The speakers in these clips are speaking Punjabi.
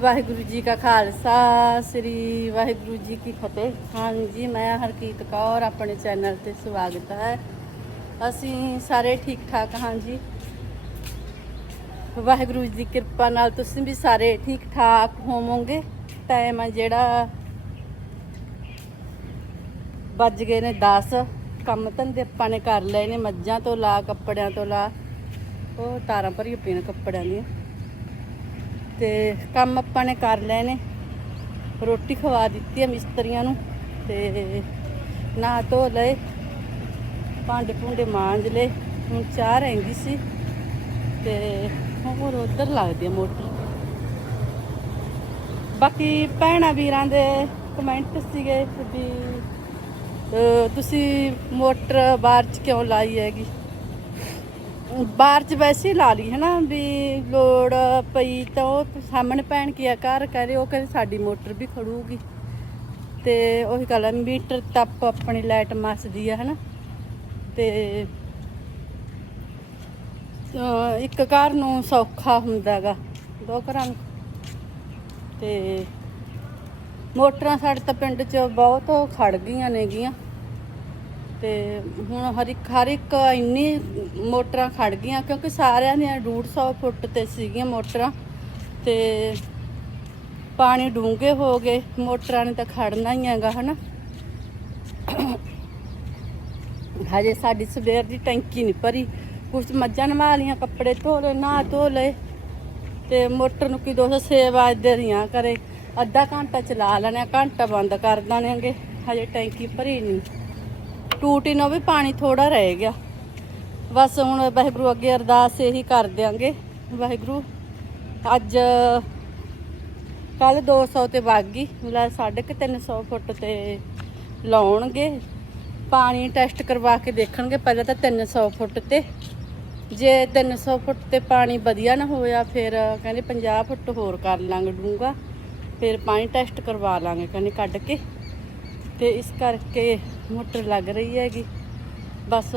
ਵਾਹਿਗੁਰੂ ਜੀ ਕਾ ਖਾਲਸਾ, ਸ੍ਰੀ ਵਾਹਿਗੁਰੂ ਜੀ ਕੀ ਫਤਿਹ। ਹਾਂਜੀ ਮੈਂ ਹਰਕੀਤ ਕੌਰ, ਆਪਣੇ ਚੈਨਲ ਤੇ ਸਵਾਗਤ ਹੈ। ਅਸੀਂ ਸਾਰੇ ਠੀਕ ਠਾਕ ਹਾਂ ਜੀ। ਵਾਹਿਗੁਰੂ ਜੀ ਦੀ ਕਿਰਪਾ ਨਾਲ ਤੁਸੀਂ ਵੀ ਸਾਰੇ ਠੀਕ ਠਾਕ ਹੋਵੋਗੇ। ਟਾਈਮ ਆ ਜਿਹੜਾ ਵੱਜ ਗਏ ਨੇ 10 ਕੰਮ ਧੰਦੇ ਆਪਾਂ ਨੇ ਕਰ ਲਏ ਨੇ, ਮੱਝਾਂ ਤੋਂ ਲਾ, ਕੱਪੜਿਆਂ ਤੋਂ ਲਾ। ਉਹ ਤਾਰਾਂ ਭਰੀ ਪਈਆਂ ਨੇ ਕੱਪੜਿਆਂ ਦੀਆਂ। ਤੇ ਕੰਮ ਆਪਾਂ ਨੇ ਕਰ ਲਏ ਨੇ ਰੋਟੀ ਖਵਾ ਦਿੱਤੀ ਹੈ ਮਿਸਤਰੀਆਂ ਨੂੰ ਤੇ ਨਾ ਧੋ ਲਏ, ਭਾਂਡੇ ਭੁੰਡੇ ਮਾਂਜ ਲਏ। ਹੁਣ ਚਾਹ ਰਹਿੰਦੀ ਸੀ ਤੇ ਹੋਰ ਉਧਰ ਲੱਗਦੀ ਆ ਮੋਟਰ। ਬਾਕੀ ਭੈਣਾਂ ਵੀਰਾਂ ਦੇ ਕਮੈਂਟ ਸੀਗੇ ਵੀ ਤੁਸੀਂ ਮੋਟਰ ਬਾਹਰ ਚ ਕਿਉਂ ਲਾਈ ਹੈਗੀ? ਬਾਹਰ ਚ ਵੈਸੇ ਲਾ ਲਈ, ਹਨਾ, ਵੀ ਲੋੜ ਪਈ ਤਾਂ ਉਹ ਸਾਹਮਣੇ ਭੈਣ ਕੀ ਆ ਘਰ ਕਰੇ ਉਹ ਕਹਿੰਦੇ ਸਾਡੀ ਮੋਟਰ ਵੀ ਖੜੂਗੀ। ਤੇ ਉਹੀ ਗੱਲ ਆ, ਮੀਟਰ ਤੱਪ ਆਪਣੀ ਲਾਈਟ ਮੱਸਦੀ ਆ, ਹਨਾ। ਤੇ, ਅਹ, ਇੱਕ ਘਰ ਨੂੰ ਸੌਖਾ ਹੁੰਦਾਗਾ ਦੋ ਘਰਾਂ ਨੂੰ। ਤੇ ਮੋਟਰਾਂ ਸਾਡੇ ਤਾਂ ਪਿੰਡ 'ਚ ਬਹੁਤ ਖੜ ਗਈਆਂ ਨੇਗੀਆਂ। ਤੇ ਹੁਣ ਹਰ ਇੱਕ ਹਰ ਇੱਕ ਇੰਨੀ ਮੋਟਰਾਂ ਖੜ ਗਈਆਂ, ਕਿਉਂਕਿ ਸਾਰਿਆਂ ਦੀਆਂ 150 ਫੁੱਟ ਤੇ ਸੀਗੀਆਂ ਮੋਟਰਾਂ ਤੇ ਪਾਣੀ ਡੂੰਘੇ ਹੋ ਗਏ, ਮੋਟਰਾਂ ਨੇ ਤਾਂ ਖੜਨਾ ਹੀ ਹੈਗਾ, ਹਨਾ? ਹਜੇ ਸਾਡੀ ਸਵੇਰ ਦੀ ਟੈਂਕੀ ਨਹੀਂ ਭਰੀ, ਕੁਛ ਮੱਝਾਂ ਨਵਾ ਲੀਆਂ ਕੱਪੜੇ ਧੋ ਲਏ, ਨਹਾ ਧੋ ਲਏ ਤੇ ਮੋਟਰ ਨੂੰ ਕੀ 206 ਵਜਦੇ ਦੀਆਂ ਕਰੇ, ਅੱਧਾ ਘੰਟਾ ਚਲਾ ਲੈਣਾ ਘੰਟਾ ਬੰਦ ਕਰ ਦਾਂਗੇ ਹਜੇ ਟੈਂਕੀ ਭਰੀ ਨਹੀਂ। ਟੂਟੀ ਨੂੰ ਵੀ ਪਾਣੀ ਥੋੜਾ ਰਹਿ ਗਿਆ। ਬਸ ਹੁਣ ਵਾਹਿਗੁਰੂ ਅੱਗੇ ਅਰਦਾਸ ਇਹੀ ਕਰ ਦਿਆਂਗੇ। ਵਾਹਿਗੁਰੂ, ਅੱਜ ਕੱਲ 200 ਤੇ ਵਗ ਗਈ। ਲੈ ਸਾਢੇ ਕੁ 300 ਫੁੱਟ ਤੇ ਲਾਉਣਗੇ। ਪਾਣੀ ਟੈਸਟ ਕਰਵਾ ਕੇ ਦੇਖਣਗੇ, ਪਹਿਲਾਂ ਤਾਂ 300 ਫੁੱਟ ਤੇ। ਜੇ 300 ਫੁੱਟ ਤੇ ਪਾਣੀ ਵਧੀਆ ਨਾ ਹੋਇਆ, ਫਿਰ ਕਹਿੰਦੇ 50 ਫੁੱਟ ਹੋਰ ਕਰ ਲਾਂਗੇ ਡੂੰਗਾ ਫਿਰ ਪਾਣੀ ਟੈਸਟ ਕਰਵਾ ਲਾਂਗੇ, ਕਹਿੰਦੇ ਕੱਢ ਕੇ। ਤੇ ਇਸ ਕਰਕੇ ਮੋਟਰ ਲੱਗ ਰਹੀ ਹੈਗੀ। ਬਸ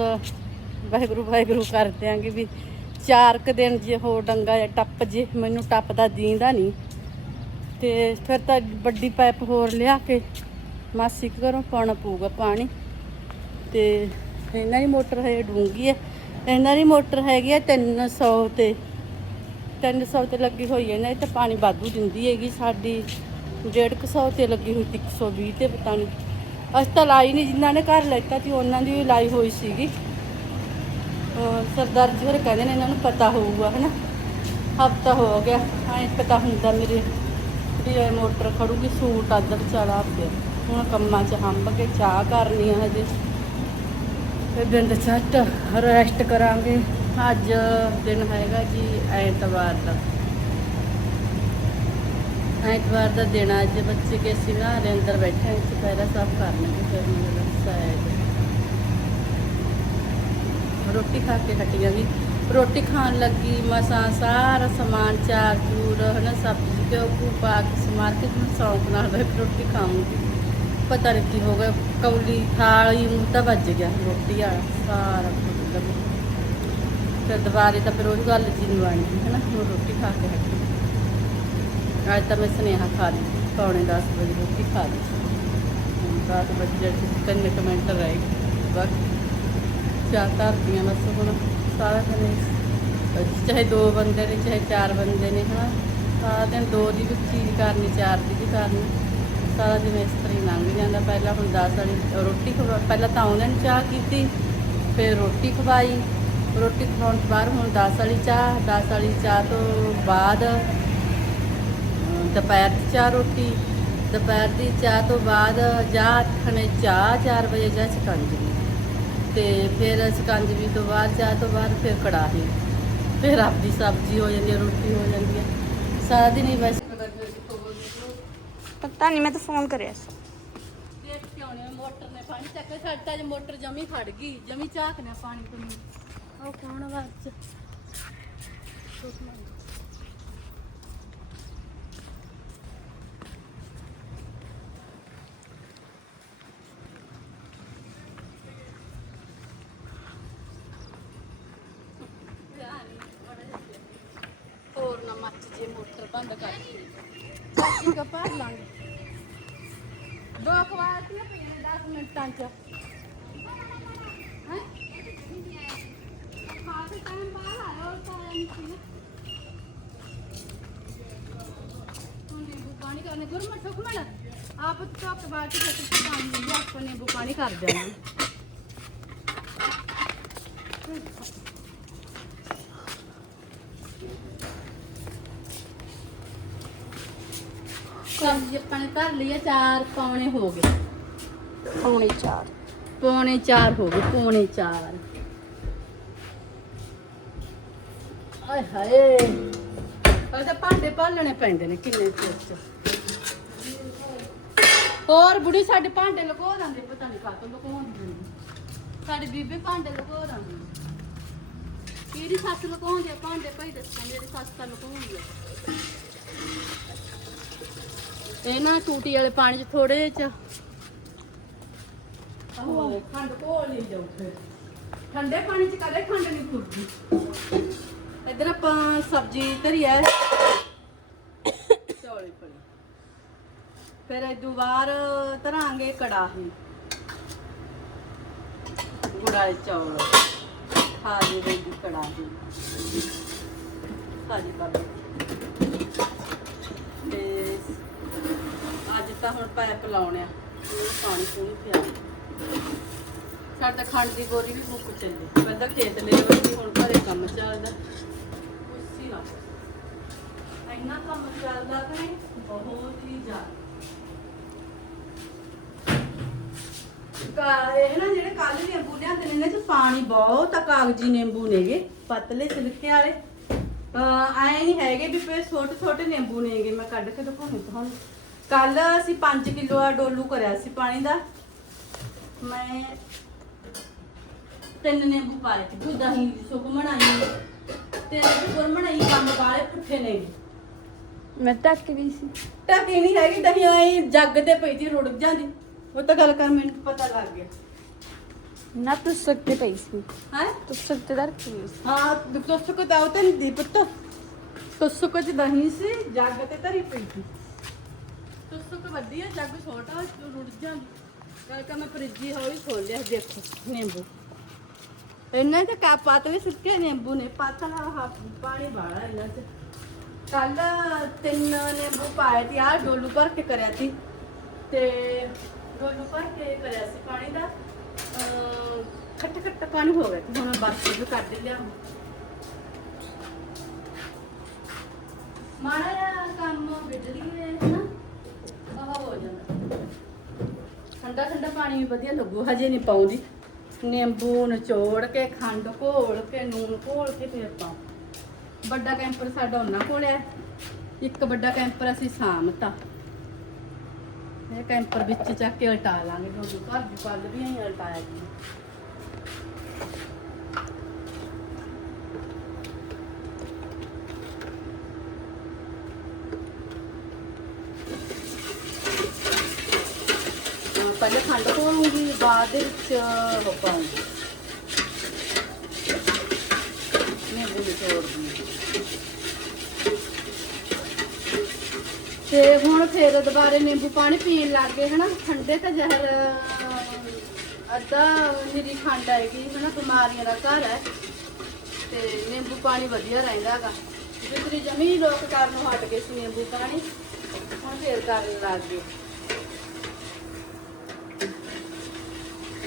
ਵਾਹਿਗੁਰੂ ਵਾਹਿਗੁਰੂ ਕਰ ਦਿਆਂਗੇ ਵੀ ਚਾਰ ਕੁ ਦਿਨ ਜੇ ਹੋ ਡੰਗਾ ਜਾਂ ਟੱਪ ਜੇ, ਮੈਨੂੰ ਟੱਪਦਾ ਦੀਂਦਾ ਨਹੀਂ। ਤੇ ਫਿਰ ਤਾਂ ਵੱਡੀ ਪਾਈਪ ਹੋਰ ਲਿਆ ਕੇ ਮਾਸੀ ਘਰੋਂ ਪਾਉਣਾ ਪਊਗਾ ਪਾਣੀ। ਤੇ ਇਹਨਾਂ ਦੀ ਮੋਟਰ ਹੈ ਡੂੰਗੀ ਹੈ। ਇਹਨਾਂ ਦੀ ਮੋਟਰ ਹੈਗੀ ਹੈ 300 ਤੇ 300 ਤੇ ਲੱਗੀ ਹੋਈ ਹੈ। ਨਾ ਇਹ ਤਾਂ ਪਾਣੀ ਵਾਧੂ ਦਿੰਦੀ ਹੈਗੀ। ਸਾਡੀ 150 ਤੇ ਲੱਗੀ ਹੋਈ 120 ਤੇ ਪਤਾ ਨਹੀਂ ਅਸੀਂ ਤਾਂ ਲਾਈ ਨਹੀਂ ਜਿਨ੍ਹਾਂ ਨੇ ਘਰ ਲੈਤਾ ਸੀ ਉਹਨਾਂ ਦੀ ਵੀ ਲਾਈ ਹੋਈ ਸੀਗੀ। ਸਰਦਾਰ ਜੀ ਹੋਰ ਕਹਿੰਦੇ ਨੇ ਇਹਨਾਂ ਨੂੰ ਪਤਾ ਹੋਊਗਾ ਹਨਾ? ਹਫਤਾ ਹੋ ਗਿਆ ਐਂ ਪਤਾ ਹੁੰਦਾ ਮੇਰੇ ਵੀ ਇਹ ਮੋਟਰ ਖੜੂਗੀ ਸੂਟ ਆਦਰ ਚੜਾ ਪਿਆ ਹੁਣ ਕੰਮਾਂ 'ਚ ਹੰਬ ਕੇ ਚਾਹ ਕਰਨੀ ਆ ਹਜੇ। ਤੇ ਬਿੰਦ ਛੱਟ ਰੈਸਟ ਕਰਾਂਗੇ। ਅੱਜ ਦਿਨ ਹੈਗਾ ਜੀ ਐਤਵਾਰ ਦਾ। ਐਤਵਾਰ ਦਾ ਦਿਨ ਅੱਜ ਬੱਚੇ ਕੇ ਸੀ ਨਾ ਦੇ ਅੰਦਰ ਬੈਠੇ ਹਾਂ ਚੁਪਹਿਰਾ ਸਾਫ਼ ਕਰਨਗੇ ਫਿਰ ਮੈਨੂੰ ਸ਼ਾਇਦ ਰੋਟੀ ਖਾ ਕੇ ਹਟੀ ਵੀ। ਰੋਟੀ ਖਾਣ ਲੱਗੀ, ਮਸਾਂ ਸਾਰਾ ਸਮਾਨ, ਚਾਰ ਚੂਰ, ਹਨਾ, ਸਬਜ਼ੀ ਤੇ ਉਹ ਪਾ ਕੇ ਸਮਾਰ ਕੇ ਹੁਣ ਸ਼ੌਂਕ ਨਾਲ ਬੈਠ ਰੋਟੀ ਖਾਊਂਗੀ। ਪਤਾ ਨਹੀਂ ਕੀ ਹੋ ਗਿਆ, ਕੌਲੀ ਥਾਲੀ ਮੂੰਹ ਤਾਂ ਵੱਜ ਗਿਆ, ਰੋਟੀ ਵਾਲਾ ਸਾਰਾ ਕੁਝ। ਲੱਗ ਫਿਰ ਦੁਬਾਰੇ ਤਾਂ ਫਿਰ ਉਹ ਗੱਲ ਜੀ ਨਹੀਂ ਬਣੀ ਹਨਾ, ਹੁਣ ਰੋਟੀ ਖਾ ਕੇ ਹਟੀ। ਅੱਜ ਤਾਂ ਮੈਂ ਸੁਨੇਹਾ ਖਾ ਲਈ, ਪੌਣੇ 10 ਵਜੇ ਰੋਟੀ ਖਾ ਲਈ। ਹੁਣ ਦਸ ਵਜੇ ਤਿੰਨ ਕੁ ਮਿੰਟ ਰਹਿ ਗਏ ਬਾਕੀ ਚਾਰ ਧਰਦੀਆਂ ਬਸ ਹੁਣ ਸਾਰਾ ਦਿਨ ਚਾਹੇ ਦੋ ਬੰਦੇ ਨੇ, ਚਾਹੇ ਚਾਰ ਬੰਦੇ ਨੇ, ਹਨਾ। ਸਾਰਾ ਦਿਨ ਦੋ ਦੀ ਵੀ ਚੀਜ਼ ਕਰਨੀ, ਚਾਰ ਦੀ ਵੀ ਕਰਨੀ। ਸਾਰਾ ਦਿਨ ਇਸ ਤਰ੍ਹਾਂ ਹੀ ਲੰਘ ਜਾਂਦਾ। ਪਹਿਲਾਂ ਹੁਣ 10 ਵਾਲੀ ਰੋਟੀ ਖਵਾ, ਪਹਿਲਾਂ ਤਾਂ ਉਹਨਾਂ ਨੇ ਚਾਹ ਕੀਤੀ, ਫਿਰ ਰੋਟੀ ਖਵਾਈ। ਰੋਟੀ ਖਵਾਉਣ ਤੋਂ ਬਾਅਦ ਹੁਣ 10 ਵਾਲੀ ਚਾਹ 10 ਵਾਲੀ ਚਾਹ ਤੋਂ ਬਾਅਦ ਦੁਪਹਿਰ ਦੀ ਚਾਹ ਰੋਟੀ ਦੁਪਹਿਰ ਦੀ ਚਾਹ ਤੋਂ ਬਾਅਦ ਜਾਂ ਖਣੇ ਚਾਹ 4 ਵਜੇ ਜਾਂ ਸ਼ਿਕੰਜਵੀ ਤੇ ਫਿਰ ਸ਼ਿਕੰਜਵੀ ਤੋਂ ਬਾਅਦ ਚਾਹ ਤੋਂ ਬਾਅਦ ਫਿਰ ਕੜਾਹੀ। ਫਿਰ ਆਪਦੀ ਸਬਜ਼ੀ ਹੋ ਜਾਂਦੀ ਹੈ ਰੋਟੀ ਹੋ ਜਾਂਦੀ ਹੈ। ਸਾਰਾ ਦਿਨ ਹੀ ਵੈਸੇ ਪਤਾ ਨਹੀਂ ਮੈਂ ਤਾਂ ਫੋਨ ਕਰਿਆ ਸੀ। ਦੇਖ ਕੇ ਆਉਣੇ ਮੋਟਰ ਨੇ ਪਾਣੀ ਚੱਕ ਕੇ ਸਾਡੀ ਤਾਂ ਅੱਜ ਮੋਟਰ ਜਮੀ ਖੜ ਗਈ ਜਮੀ ਝਾਕਨੇ ਪਾਣੀ ਤੋਂ। ਉਹ ਕੌਣ ਵਾਚ ਹੋਰ ਨਾ ਮੱਚ ਜੇ ਮੋਟਰ ਬੰਦ ਕਰ ਬਾਕੀ ਕਾ ਭਰ ਲਾਂਗੇ ਦੋ ਖਵਾਤੀਆਂ ਪਈਆਂ 10 ਮਿੰਟਾਂ ਚ ਹੈ ਖਾਤੇ ਟਾਈਮ ਬਾਅਦ ਆਇਆ ਉਹ ਤਾਂ ਆਇਆ ਨਹੀਂ ਸੀ ਹੁਣ ਨਿੰਬੂ ਪਾਣੀ ਕਰਨੇ ਗੁਰਮਟ ਠੁਕਮਣ ਆਪ ਚੌਕ ਬਾਟੀ ਤੇ ਤੇ ਕੰਮ ਨਹੀਂ ਆਪਾਂ ਪਾਣੀ ਕਰ ਦੇਣਾ ਸਬਜ਼ੀ ਆਪਾਂ ਨੇ ਧਰ ਲਈ ਆ ਚਾਰ ਪੌਣੇ ਹੋ ਗਏ। ਪੌਣੇ 4 ਪੌਣੇ 4 ਹੋ ਗਏ ਪੌਣੇ 4 ਆਏ ਹਾਏ। ਉਹ ਤਾਂ ਭਾਂਡੇ ਭਾਲਣੇ ਪੈਂਦੇ ਨੇ ਕਿੰਨੇ ਚਿਰ ਚ। ਹੋਰ ਬੁੜੀ ਸਾਡੇ ਭਾਂਡੇ ਲੁਕੋ ਦਿੰਦੇ, ਪਤਾ ਨਹੀਂ ਕਾਹਤੋਂ ਲੁਕੋਉਂਦੀ ਹੁੰਦੀ ਸਾਡੀ ਬੀਬੀ ਭਾਂਡੇ ਲੁਕੋ ਦਿੰਦੀ। ਕਿਹਦੀ ਸੱਸ ਲੁਕਾਉਂਦੀ ਆ, ਭਾਂਡੇ ਭਾਈ ਦੱਸਾਂ ਮੇਰੀ ਸੱਸ ਤਾਂ ਲੁਕਾਉਂਦੀ ਆ। ਇਹ ਨਾ ਟੂਟੀ ਵਾਲੇ ਪਾਣੀ ਚ ਥੋੜੇ ਚ। ਆਹੋ, ਖੰਡ ਕੋਲ ਨਹੀਂ ਜਾਊ ਠੰਡੇ ਪਾਣੀ ਚ ਕਦੇ ਖੰਡ ਨਹੀਂ ਫੁੱਟਦੀ ਇਧਰ ਆਪਾਂ ਸਬਜ਼ੀ ਧਰੀ ਐ ਚੌਲੀ ਪੜੀ ਫਿਰ ਇਹ ਦੁਬਾਰ ਧਰਾਂਗੇ ਕੜਾਹੀ। ਗੁੜ ਚੌਲ। ਹਾਜੀ ਦੇ ਕੜਾਹੀ। ਹਾਜੀ ਪਾ ਤੇ ਅੱਜ ਤਾਂ ਹੁਣ ਪੈਪ ਲਾਉਣੇ ਆ। ਇਹ ਪਾਣੀ ਪੂਣੀ ਪਿਆ। ਸਾਡੇ ਤਾਂ ਖੰਡ ਦੀ ਗੋਰੀ ਵੀ ਮੁੱਕ ਚੱਲੀ। ਪਹਿਲਾਂ ਖੇਤ ਲੈ ਲਈ ਹੁਣ ਘਰੇ ਕੰਮ ਚੱਲਦਾ। ਇੰਨਾ ਕੰਮ ਚੱਲਦਾ ਕਿ ਬਹੁਤ ਹੀ ਜ਼ਿਆਦਾ। ਕਾ- ਇਹ ਨਾ ਜਿਹੜੇ ਕੱਲ ਨਿੰਬੂ ਲਿਆਂਦੇ ਨੇ ਇਹਨਾਂ ਚ ਪਾਣੀ ਬਹੁਤ ਆ, ਕਾਗਜੀ ਨਿੰਬੂ ਨੇਗੇ, ਪਤਲੇ ਛਿਲਕੇ ਵਾਲੇ। ਆਏ ਨਹੀਂ ਹੈਗੇ ਵੀ ਪੇ ਛੋਟੇ ਛੋਟੇ ਨਿੰਬੂ ਨੇਗੇ, ਮੈਂ ਕੱਢ ਕੇ ਦਿਖਾਉਂਦੀ ਤੁਹਾਨੂੰ। ਕੱਲ ਅਸੀਂ 5 ਕਿਲੋ ਆ ਡੋਲੂ ਕਰਿਆ ਸੀ ਪਾਣੀ ਦਾ। ਮੈਂ ਤਿੰਨ ਨਿੰਬੂ ਪਾਏ ਤੇ ਦੁੱਧ ਦਹੀਂ ਸੁੱਕ ਬਣਾਈ ਤੇ ਗੁਰਮਣਾਈ ਕੰਮ ਵਾਲੇ ਪੁੱਠੇ ਨੇ ਮੈਂ ਟੱਕ ਵੀ ਸੀ। ਟਕੀ ਨਹੀਂ ਹੈਗੀ ਦਹੀਂ ਆਈ ਜੱਗ ਤੇ ਪਈ ਸੀ ਰੁੜ ਜਾਂਦੀ। ਉਹ ਤਾਂ ਗੱਲ ਕਰ ਮੈਨੂੰ ਪਤਾ ਲੱਗ ਗਿਆ। ਨਾ ਤੁਸ ਸਕਤੇ ਪਈ ਸੀ। ਹੈ? ਤੁਸ ਸਕਤੇ ਦਰ ਕੀ ਸੀ। ਹਾਂ ਤੁਸਕ ਤਾਂ ਉਹ ਤੇ ਨਹੀਂ ਪੁੱਤ। ਤੁਸਕ ਚ ਦਹੀਂ ਸੀ ਜੱਗ ਤੇ ਧਰੀ ਪਈ ਸੀ। ਤੁਸਕ ਵਧੀਆ ਜੱਗ ਛੋਟਾ ਰੁੜ ਜਾਂਦੀ। ਕੱਲ ਕਾ ਮੈਂ ਫਰਿੱਜੀ ਹੌਲੀ ਖੋਲ ਲਿਆ ਦੇਖੋ ਨਿੰਬੂ। ਇਹਨਾਂ ਤੇ ਕਾ ਪਾਤਲੇ ਸੁੱਕੇ ਨਿੰਬੂ ਨੇ ਪਾਤਲਾ ਹਾ ਪਾਣੀ ਬਾੜਾ ਇਹਨਾਂ ਚ। ਕੱਲ ਤਿੰਨ ਨਿੰਬੂ ਪਾਏ ਤੇ ਆ ਡੋਲੂ ਭਰ ਕੇ ਕਰਿਆ ਸੀ। ਤੇ ਡੋਲੂ ਭਰ ਕੇ ਕਰਿਆ ਸੀ ਪਾਣੀ ਦਾ। ਖੱਟ ਖੱਟ ਪਾਣੀ ਹੋ ਗਿਆ ਤੇ ਹੁਣ ਬਸ ਵੀ ਕੱਢ ਲਿਆ ਮਾੜਾ ਜਿਹਾ ਕੰਮ ਬਿਜਲੀਏ ਨਾ ਆਹ ਹੋ ਜਾਂਦਾ। ਠੰਡਾ ਠੰਡਾ ਪਾਣੀ ਵੀ ਵਧੀਆ ਲੱਗੂ, ਹਜੇ ਨਹੀਂ ਪਾਉਂਦੀ। ਨਿੰਬੂ, ਨਿਚੋੜ ਕੇ, ਖੰਡ ਘੋਲ ਕੇ, ਨੂਨ ਘੋਲ ਕੇ ਫਿਰ ਪਾਉ। ਵੱਡਾ ਕੈਂਪਰ ਸਾਡਾ ਉਹਨਾਂ ਕੋਲ ਹੈ। ਇੱਕ ਵੱਡਾ ਕੈਂਪਰ ਅਸੀਂ ਸਾਮਤਾ ਇਹ ਕੈਂਪਰ ਵਿੱਚ ਚੱਕ ਕੇ ਉਲਟਾ ਲਾਂਗੇ। ਕਿਉਂਕਿ ਘਰ ਦੀ ਪੱਲ ਵੀ ਅਸੀਂ ਉਲਟਾਇਆ ਜੀ ਅਹ ਪਹਿਲੇ ਖੰਡ ਪਾਉਂਗੀ, ਬਾਅਦ ਦੇ ਵਿੱਚ ਉਹ ਪਾਉਂਗੀ। ਨਿੰਬੂ ਨਿਚੋੜ ਦੂੰਗੀ ਤੇ ਹੁਣ ਫੇਰ ਦੁਬਾਰੇ ਨਿੰਬੂ ਪਾਣੀ ਪੀਣ ਲੱਗ ਗਏ, ਹਨਾ? ਠੰਡੇ ਤਾਂ ਜ਼ਹਿਰ ਅੱਧਾ ਨਿਰੀ ਖੰਡ ਆਏਗੀ ਹਨਾ? ਬਿਮਾਰੀਆਂ ਦਾ ਘਰ ਹੈ। ਤੇ ਨਿੰਬੂ ਪਾਣੀ ਵਧੀਆ ਰਹਿੰਦਾ ਹੈਗਾ। ਜਿੱਦਰੀ ਜਮੀ ਲੋਕ ਕਰਨ ਹਟ ਗਏ ਸੀ ਨਿੰਬੂ ਪਾਣੀ। ਹੁਣ ਫੇਰ ਕਰਨ ਲੱਗ ਗਏ।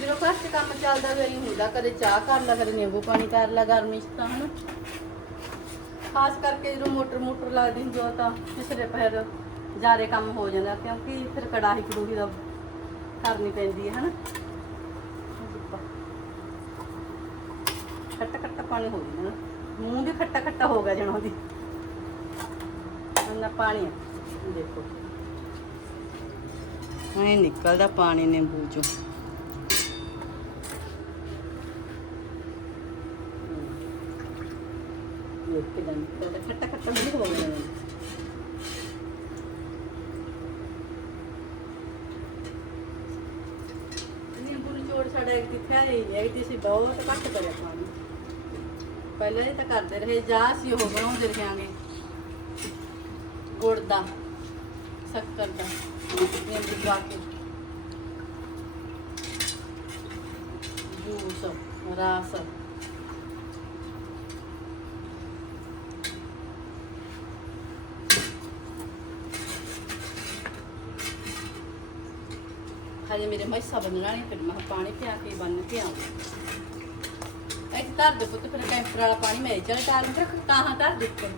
ਜਦੋਂ ਘਰ 'ਚ ਕੰਮ ਚੱਲਦਾ ਵੇ ਹੀ ਹੁੰਦਾ, ਕਦੇ ਚਾਹ ਕਰ ਲਾ, ਕਦੇ ਨਿੰਬੂ ਪਾਣੀ ਕਰ ਲਾ ਗਰਮੀ 'ਚ ਤਾਂ, ਹਨਾ? ਖਾਸ ਕਰਕੇ ਜਦੋਂ ਮੋਟਰ ਮੋਟਰ ਲੱਗਦੀ ਹੁੰਦੀ ਉਹ ਤਾਂ ਪਿਛਲੇ ਪੈਰ ਜ਼ਿਆਦਾ ਕੰਮ ਹੋ ਜਾਂਦਾ ਕਿਉਂਕਿ ਫਿਰ ਕੜਾਹੀ ਕੜੂਹੀ ਦਾ ਕਰਨੀ ਪੈਂਦੀ ਹੈ, ਹਨਾ? ਖੱਟਾ ਖੱਟਾ ਪਾਣੀ ਹੋ ਗਿਆ ਮੂੰਹ ਵੀ ਖੱਟਾ ਖੱਟਾ ਹੋ ਗਿਆ ਜਣਾ ਉਹਦੀ ਅੰਨਾ ਪਾਣੀ ਹੈ ਦੇਖੋ। ਐ ਨਿਕਲਦਾ ਪਾਣੀ ਨਿੰਬੂ ਚੋਂ। ਦੇਖ ਕੇ ਖੱਟਾ ਖੱਟਾ ਮੂੰਹ ਹੋ ਗਿਆ। ਨਿੰਬੂ ਸਾਡਾ ਇੱਕ ਕਿੱਥੇ ਹੈ, ਇੱਕ ਅਸੀਂ ਬਹੁਤ ਘੱਟ ਕਰਿਆ ਪਾਣੀ ਪਹਿਲਾਂ ਇਹ ਤਾਂ ਕਰਦੇ ਰਹੇ, ਜਾ ਅਸੀਂ ਉਹ ਬਣਾਉਂਦੇ ਰਹਾਂਗੇ। ਗੁੜ ਦਾ, ਸ਼ੱਕਰ ਦਾ, ਨਿੰਬੂ ਪਾ ਕੇ। ਜੂਸ, ਰਸ। ਹਜੇ ਮੇਰੇ ਮੈਸਾ ਬੰਨਣਾ ਨਹੀਂ ਫਿਰ ਮੈਂ ਕਿਹਾ ਪਾਣੀ ਪਿਆ ਕੇ ਬੰਨ ਕੇ ਆਵਾਂ ਇੱਕ ਧਰ ਦੇ ਪੁੱਤ, ਫਿਰ ਕੈਂਪਰ ਵਾਲਾ ਪਾਣੀ ਮੈਂ ਚਲ ਟਾਲ ਰੱਖ ਕਾਹਾਂ ਧਰ ਦਿੱਤੇ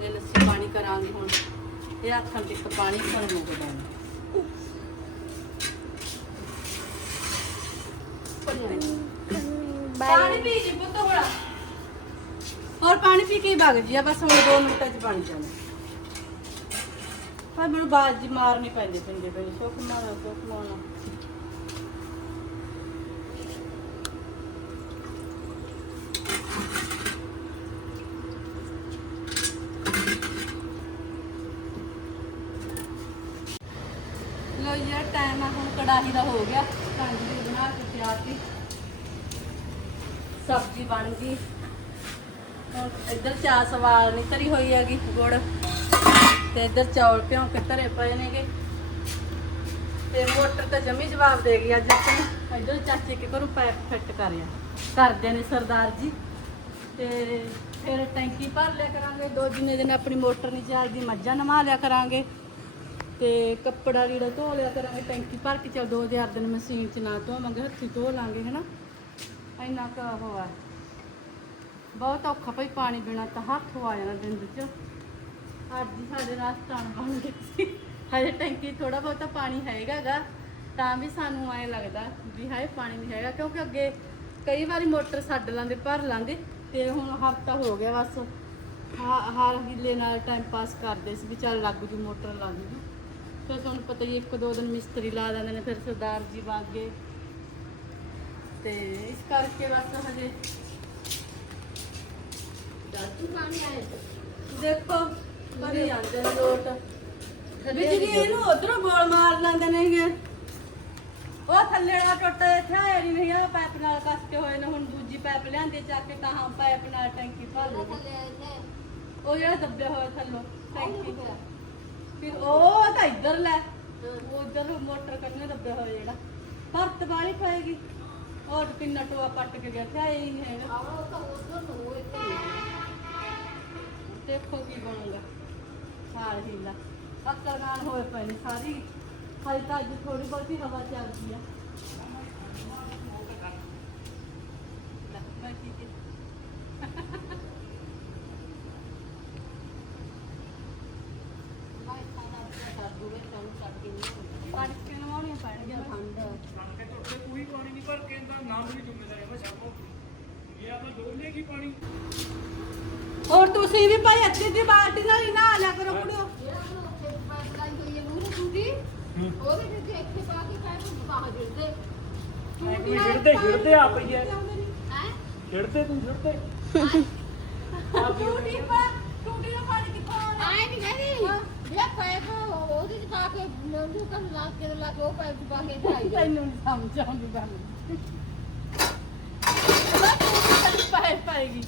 ਲੈ ਲੱਸੀ ਪਾਣੀ ਕਰਾਂਗੇ ਹੁਣ। ਇਹ ਆਖਣ ਤੇ ਪਾਣੀ ਸਾਨੂੰ ਮੁੱਕਦਾ ਨਹੀਂ ਪਾਣੀ ਪੀ ਜੀ ਪੁੱਤ ਹੋੜਾ ਹੋਰ ਪਾਣੀ ਪੀ ਕੇ ਹੀ ਭਗ ਜੀ ਬਸ ਹੁਣ 2 ਮਿੰਟਾਂ ਚ ਪਾਣੀ ਜਾਣਾ। ਪਰ ਮੈਨੂੰ ਬਾਜ ਮਾਰਨੀ ਪੈਂਦੀ ਪਿੰਡੇ ਪਿੰਡੇ, ਸੁੱਖ ਮਾਰੋ ਸੁੱਖ ਮਾਰੋ। ਲੋ ਯਾਰ ਟਾਈਮ ਆ, ਹੁਣ ਕੜਾਹੀ ਦਾ ਹੋ ਗਿਆ। ਕਾਂਜੀ ਬਣਾ ਕੇ ਤਿਆਰ ਸੀ। ਸਬਜ਼ੀ ਬਣ ਗਈ। ਹੁਣ ਇੱਧਰ ਚਾਹ ਸਵਾਲ ਨਹੀਂ ਤਰੀ ਹੋਈ ਹੈਗੀ, ਗੁੜ। ਤੇ ਇੱਧਰ ਚੌਲ ਭਿਉਂ ਕੇ ਧਰੇ ਪਏ ਨੇਗੇ। ਤੇ ਮੋਟਰ ਤਾਂ ਜਮੀ ਜਵਾਬ ਦੇ ਗਈ ਅੱਜ ਆਪਣੇ ਇੱਧਰ ਚਾਚੇ ਕੇ ਘਰੋਂ ਪਾਈਪ ਫਿੱਟ ਕਰਿਆ ਕਰਦੇ ਨੇ ਸਰਦਾਰ ਜੀ। ਤੇ ਫਿਰ ਟੈਂਕੀ ਭਰ ਲਿਆ ਕਰਾਂਗੇ। ਦੋ ਜਿੰਨੇ ਦਿਨ ਆਪਣੀ ਮੋਟਰ ਨਹੀਂ ਚੱਲਦੀ, ਮੱਝਾਂ ਨਵਾ ਲਿਆ ਕਰਾਂਗੇ। ਤੇ ਕੱਪੜਾ ਲੀੜਾ ਧੋ ਲਿਆ ਕਰਾਂਗੇ। ਟੈਂਕੀ ਭਰ ਕੇ ਚਲ 2000 ਦਿਨ ਮਸ਼ੀਨ 'ਚ ਨਾ ਧੋਵਾਂਗੇ, ਹੱਥੀ ਧੋ ਲਾਂਗੇ, ਹਨਾ। ਇੰਨਾ ਕਾ ਉਹ ਬਹੁਤ ਔਖਾ ਭਈ ਪਾਣੀ ਬਿਨਾ ਤਾਂ ਹੱਥ ਆ ਜਾਣਾ ਦਿਨ ਵਿੱਚ ਅੱਜ ਹੀ ਸਾਡੇ ਰਾਸਤਾਨ ਬਣ ਗਈ ਸੀ। ਹਜੇ ਟੈਂਕੀ ਥੋੜਾ ਬਹੁਤਾ ਪਾਣੀ ਹੈਗਾਗਾ ਤਾਂ ਵੀ ਸਾਨੂੰ ਐਂ ਲੱਗਦਾ ਵੀ ਹਾਏ ਪਾਣੀ ਨਹੀਂ ਹੈਗਾ ਕਿਉਂਕਿ ਅੱਗੇ ਕਈ ਵਾਰੀ ਮੋਟਰ ਛੱਡ ਲਾਂਦੇ ਭਰ ਲਾਂਦੇ ਤੇ ਹੁਣ ਹਫਤਾ ਹੋ ਗਿਆ ਬਸ। ਹਾਰ ਹਿੱਲੇ ਨਾਲ ਟਾਈਮ ਪਾਸ ਕਰਦੇ ਸੀ ਵੀ ਚੱਲ ਲੱਗ ਜੂ ਮੋਟਰ ਲੱਗ ਜੂ। ਫਿਰ ਤੁਹਾਨੂੰ ਪਤਾ ਹੀ ਇੱਕ ਦੋ ਦਿਨ ਮਿਸਤਰੀ ਲਾ ਦਿੰਦੇ ਨੇ ਫਿਰ ਸਰਦਾਰ ਜੀ ਵਗ ਗਏ। ਤੇ ਇਸ ਕਰਕੇ ਬਸ ਹਜੇ ਦੇਖੋ ਕਰੀ ਜਾਂਦੇ ਨੇ ਲੋਟ ਬਿਜਲੀ ਇਹਨੂੰ ਉਧਰੋਂ ਬੋਲ ਮਾਰ ਲੈਂਦੇ ਨੇਗੇ। ਉਹ ਥੱਲੇ ਵਾਲਾ ਟੁੱਟ ਇੱਥੇ ਆਇਆ ਨਹੀਂ ਨਹੀਂ ਆ ਪਾਈਪ ਨਾਲ ਕੱਸ ਕੇ ਹੋਏ ਨੇ ਹੁਣ ਦੂਜੀ ਪਾਈਪ ਲਿਆਂਦੀ ਚੱਕ ਕੇ ਤਾਂ ਪਾਈਪ ਨਾਲ ਟੈਂਕੀ ਭਰ ਲਓ ਉਹ ਜਿਹੜਾ ਦੱਬਿਆ ਹੋਇਆ ਥੱਲੋਂ ਟੈਂਕੀ ਫਿਰ ਉਹ ਤਾਂ ਇੱਧਰ ਲੈ ਉਹ ਉੱਧਰ ਮੋਟਰ ਕਰਨੇ ਦੱਬਿਆ ਹੋਇਆ ਜਿਹੜਾ। ਭਰਤ ਵਾਲੀ ਪਏਗੀ। ਉਹ ਪਿੰਨਾ ਟੋਆ ਪੱਟ ਕੇ ਗਿਆ ਇੱਥੇ ਆਇਆ ਹੀ ਹੈਗਾ। ਦੇਖੋ ਕੀ ਬਣੂਗਾ। ਹਾਲ ਹੀਲਾ ਅਕਲ ਨਾਲ ਹੋਏ ਪਏ ਨੇ ਸਾਰੀ। ਹਜੇ ਤਾਂ ਅੱਜ ਥੋੜੀ ਬਹੁਤੀ ਹਵਾ ਚੱਲਦੀ ਆ ਲੈ, ਮੈਂ ਕੀ ਕੀਤਾ? ਕਣਕ ਨਵਾਉਣੀਆਂ ਪੈਣਗੀਆਂ ਠੰਡ ਕਣਕੇ ਟੁੱਟੇ ਕੋਈ ਪਾਣੀ ਨਹੀਂ ਭਰ ਕੇ ਇਹਦਾ ਨਾਮ ਵੀ ਜ਼ਿੰਮੇਦਾਰ ਹੈ ਮੈਂ ਸ਼ਾਮੋ ਇਹ ਆਪਾਂ ਡੋਲਨੇ ਕੀ ਪਾਣੀ ਹੋਰ ਤੁਸੀਂ ਵੀ ਭਾਈ ਅੱਧੀ ਦੀ ਬਾਲਟੀ ਨਾਲ ਹੀ ਨਹਾ ਲਿਆ ਕਰੋ ਕੁੜਿਓ ਕੋਈ ਛਿੜਦੇ ਛਿੜਦੇ ਆ ਪਈਏ ਛਿੜਦੇ ਤੂੰ ਛਿੜਦੇ ਟੂਟੀ ਪਾ ਟੂਟੀ ਦਾ ਪਾਣੀ ਕਿੱਥੋਂ ਆਉਣਾ? ਤੈਨੂੰ ਨੀ ਸਮਝ ਆਉਂਦੀ ਗੱਲ। ਉਹਦਾ ਟੂਟੀ ਤਾਂ ਪਾਏ ਪਾਏਗੀ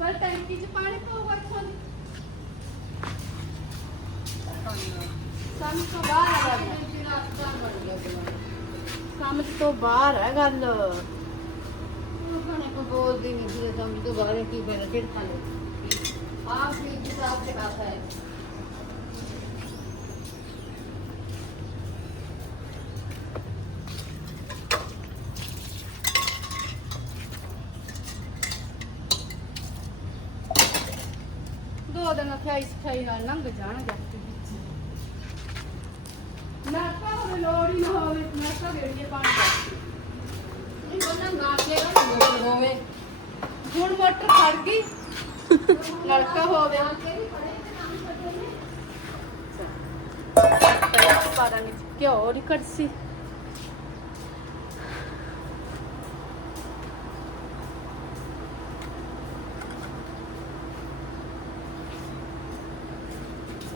ਪਰ ਟੈਂਕੀ 'ਚ ਪਾਣੀ ਪਊਗਾ ਇੱਥੋਂ ਦੀ। ਸਮਝ ਤੋਂ ਬਾਹਰ ਹੈ ਗੱਲ। ਸਮਝ ਤੋਂ ਬਾਹਰ ਹੈ ਗੱਲ। ਬੋਲਦੀ ਨਹੀਂ ਸੀ ਸਮਝ ਤੋਂ ਬਾਹਰ ਕੀ ਬਣਾ ਫਿਰ ਖਾ ਲੋ। ਆਪ ਵੀ ਕਿਤਾਬ ਤੇ ਖਾਤਾ ਹੈ ਦੋ ਦਿਨ ਅਠਾਈ ਸਠਾਈ ਨਾਲ ਲੰਘ ਜਾਣਗੇ ਨਾ ਤਾਂ ਹੋਵੇ ਲੋੜ ਹੀ ਨਾ ਹੋਵੇ ਨਾ ਤਾਂ ਵੇੜੀਏ ਪਾਣੀ ਦਾ ਇਹ ਬੰਦਾ ਨਾ ਕੇ ਨਾ ਮੋਟਰ ਹੋਵੇ ਹੁਣ ਮੋਟਰ ਖੜ ਗਈ ਨਲਕਾ ਹੋ ਗਿਆ। ਘਿਓ ਦੀ ਕੜਸੀ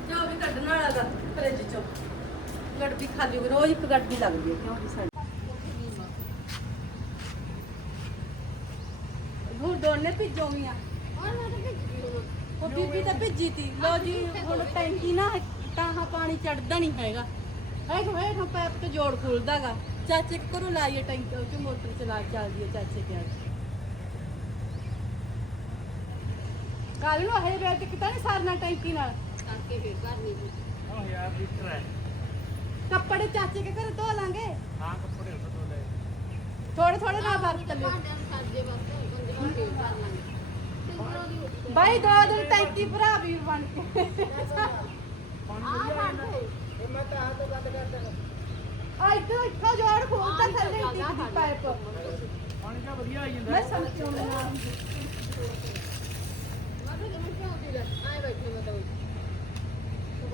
ਘਿਓ ਵੀ ਕੱਢਣ ਵਾਲਾ ਗਾ ਫਰਿੱਜ ਚੋਂ ਗੜਬੀ ਖਾਲੀ ਹੋਈ ਗੜਬੀ ਲੱਗਦੀ ਹੈ ਕਿਉਂ ਦੀ ਸਾਡੀ ਹੁਣ ਦੋਨੇ ਭਿੱਜੋਗੀਆਂ ਉਹ ਬੀਬੀ ਤਾਂ ਭਿੱਜੀ ਤੀ। ਲੋ ਜੀ ਹੁਣ ਟੈਂਕੀ ਨਾ ਤਾਹਾਂ ਪਾਣੀ ਚੜਦਾ ਨਹੀਂ ਹੈਗਾ। ਹੈਗਾ ਹੈਗਾ ਪੈਪ ਤੇ ਜੋੜ ਖੁੱਲਦਾਗਾ। ਚਾਚੇ ਘਰੋਂ ਲਾਈਏ ਟੈਂਕੀ ਉਹ ਚ ਮੋਟਰ ਚਲਾ ਕੇ ਚੱਲਦੀ ਹੈ ਚਾਚੇ ਕੇ ਕੱਲ ਨੂੰ ਹਰੇ ਵੇਲ ਤੇ ਕਿਤਾ ਨਹੀਂ ਸਾਰਨਾ ਟੈਂਕੀ ਨਾਲ। ਕਰਕੇ ਫੇਰ ਘਰ ਨਹੀਂ ਉਹ ਯਾਰ ਲੀਟਰ ਹੈ। ਕੱਪੜੇ ਚਾਚੇ ਕੇ ਘਰ ਧੋ ਲਾਂਗੇ ਹਾਂ ਕੱਪੜੇ ਉੱਤੇ ਤੋਂ ਲੈ ਥੋੜੇ ਥੋੜੇ ਨਾਲ ਵਰਤ ਲਿਓ ਭਾਂਡਿਆਂ ਨੂੰ ਕਰਦੇ ਵਕਤ ਬੰਦੇ ਨੂੰ ਫੇਰ ਕਰ ਲਾਂਗੇ ਸਿੰਗਰੋਂ ਦੀ ਰੋਟੀ ਬਾਈ ਦੋ ਦਿਨ ਟੈਂਕੀ ਭਰਾ ਵੀ ਬਣ ਕੇ ਆਹ ਭਾਂਡੇ ਆ ਇੱਧਰ ਇੱਥੋਂ ਜੋੜ ਖੋਲਦਾ ਥੱਲੇ ਟਿਕ ਦੀ ਪਾਈਪ ਪਾਣੀ ਤਾਂ ਵਧੀਆ ਆਈ ਜਾਂਦਾ ਮੈਂ ਸਮਝੂ ਨਾ ਮੈਂ ਫਿਰ ਕਿਵੇਂ ਕਿਉਂ ਦੀ ਲੈ ਆਏ ਬੈਠੇ ਮੈਂ ਤਾਂ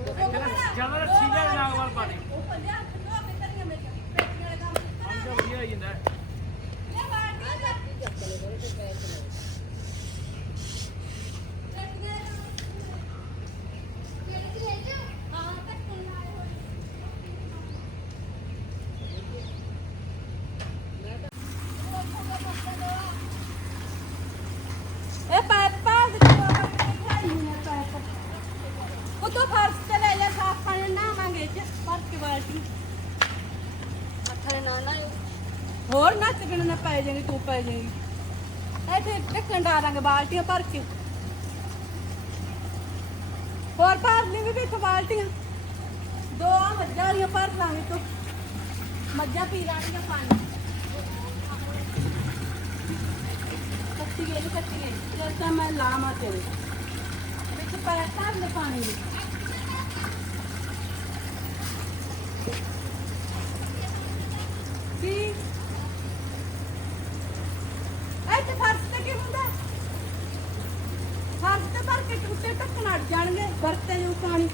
ਜ਼ਿਆਦਾ ਰੱਖੀ ਜਾ ਨਾਗ ਵਾਲ ਪਾਣੀ। ਉਹ ਪੰਜਾਹ ਖੰਡੋ ਕੇ ਕਰੀਆਂ ਮੇਰੇ ਪੇਟੀਆਂ ਵਾਲੇ ਕੰਮ ਜਾਂਦਾ। ਇਹ ਬਾਲਟੀਆਂ ਦਾ ਇਹ ਪਾਈਪ ਪਾ ਦੇ ਉਹ ਤੋਂ ਫਰਸ਼ ਤੇ ਲੈ ਜਾ ਸਾਫ਼ ਪਾਣੀ ਨਾ ਮੰਗੇ ਚ ਭਰ ਕੇ ਬਾਲਟੀ ਅੱਖਰ ਨਾ ਨਾ ਹੋਰ ਨਾ ਚਗਣ ਨਾ ਪੈ ਜਾਏਗੀ, ਤੂੰ ਪੈ ਜਾਏਗੀ। ਇੱਥੇ ਢੱਕਣ ਡਾਲਾਂਗੇ ਬਾਲਟੀਆਂ ਭਰ ਕੇ। ਹੋਰ ਭਰ ਲਈ ਵੀ ਇੱਥੇ ਬਾਲਟੀਆਂ। ਦੋ ਆ ਮੱਝਾਂ ਵਾਲੀਆਂ ਭਰ ਲਾਂਗੇ ਤੂੰ। ਮੱਝਾਂ ਪੀ ਲਾਂਗੀਆਂ ਪਾਣੀ। ਕੱਟੀ ਗਈ ਕੱਟੀ ਗਈ। ਚੱਲ ਤਾਂ ਮੈਂ ਲਾਵਾਂ ਤੇਰੇ। ਵਿੱਚ ਪੈਰ ਧਰ ਪਾਣੀ। ਦੇ ਕੀ ਇੱਥੇ ਫਰਸ਼ ਤੇ ਕੀ ਹੁੰਦਾ ਫਰਸ਼ ਤੇ ਭਰ ਕੇ ਟੁੱਟੇ ਢੱਕਣ ਅੜ ਜਾਣਗੇ ਵਰਤੇ ਜੋ ਪਾਣੀ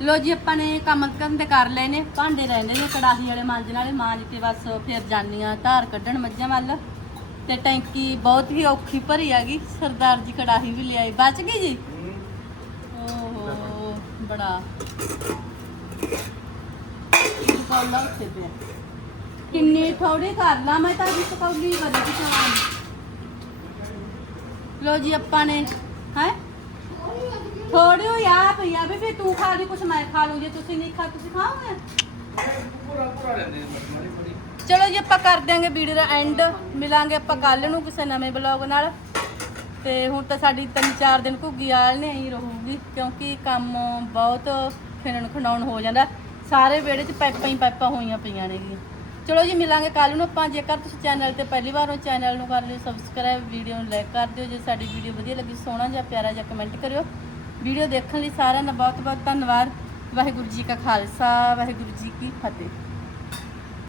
ਲੋ ਜੀ, ਆਪਾਂ ਨੇ ਕੰਮ ਕਰਨ ਤੇ ਕਰ ਲਏ ਨੇ, ਭਾਂਡੇ ਰਹਿੰਦੇ ਨੇ, ਕੜਾਹੀ ਵਾਲੇ ਮਾਂਜਣ ਵਾਲੇ, ਮਾਂਜ ਕੇ ਬਸ ਫਿਰ ਜਾਨੀ ਧਾਰ ਕੱਢਣ ਮੱਝਾਂ ਵੱਲ। ਤੇ ਟੈਂਕੀ ਬਹੁਤ ਹੀ ਔਖੀ ਭਰੀ ਹੈਗੀ, ਸਰਦਾਰ ਜੀ ਕੜਾਹੀ ਵੀ ਲਿਆਏ। ਬਚ ਗਈ ਜੀ? ਓਹੋ, ਬੜਾ। ਕੋਲਾ ਉੱਤੇ ਪਿਆ। ਕਿੰਨੀ ਥੋੜੀ ਕਰ ਲਾ ਮੈਂ ਤਾਂ ਵੀ ਪਕੌੜੀ ਵਧੀ ਚਾਹਾਂ ਲੋ ਜੀ, ਆਪਾਂ ਨੇ, ਹੈ? ਥੋੜੀ ਹੋਈ ਆ ਭਈਆ, ਵੀ ਫਿਰ ਤੂੰ ਖਾ ਮੈਂ ਖਾ ਲੂ ਜੇ ਤੁਸੀਂ ਨਹੀਂ ਖਾ, ਤੁਸੀਂ ਖਾਓਗੇ? ਪੂਰਾ ਪੂਰਾ ਰਹਿੰਦੇ ਮਾਰੀ ਬੜੀ ਚਲੋ ਜੀ, ਆਪਾਂ ਕਰ ਦਿਆਂਗੇ ਵੀਡੀਓ ਦਾ ਐਂਡ ਮਿਲਾਂਗੇ ਆਪਾਂ ਕੱਲ ਨੂੰ ਕਿਸੇ ਨਵੇਂ ਬਲੌਗ ਨਾਲ। ਤੇ ਹੁਣ ਤਾਂ ਸਾਡੀ ਤਿੰਨ ਚਾਰ ਦਿਨ ਘੁੱਗੀ ਆਲ ਨੇ ਹੀ ਰਹੂਗੀ, ਕਿਉਂਕਿ ਕੰਮ ਬਹੁਤ ਖਿਣਨ ਖਣਾਉਣ ਹੋ ਜਾਂਦਾ। ਸਾਰੇ ਵਿਹੜੇ 'ਚ ਪਾਈਪਾਂ ਹੀ ਪਾਈਪਾਂ ਹੋਈਆਂ ਪਈਆਂ ਨੇਗੀਆਂ। ਚਲੋ ਜੀ, ਮਿਲਾਂਗੇ ਕੱਲ ਨੂੰ ਆਪਾਂ। ਜੇਕਰ ਤੁਸੀਂ ਚੈਨਲ ਤੇ ਪਹਿਲੀ ਵਾਰ ਹੋ ਚੈਨਲ ਨੂੰ ਕਰ ਲਿਓ ਸਬਸਕ੍ਰਾਈਬ ਵੀਡੀਓ ਨੂੰ ਲਾਈਕ ਕਰ ਦਿਓ। ਜੇ ਸਾਡੀ ਵੀਡੀਓ ਵਧੀਆ ਲੱਗੀ, ਸੋਹਣਾ ਜਾਂ ਪਿਆਰਾ ਜਾਂ ਕਮੈਂਟ ਕਰਿਓ। ਵੀਡੀਓ ਦੇਖਣ ਲਈ ਸਾਰਿਆਂ ਦਾ ਬਹੁਤ ਬਹੁਤ ਧੰਨਵਾਦ। ਵਾਹਿਗੁਰੂ ਜੀ ਕਾ ਖਾਲਸਾ, ਵਾਹਿਗੁਰੂ ਜੀ ਕੀ ਫਤਿਹ।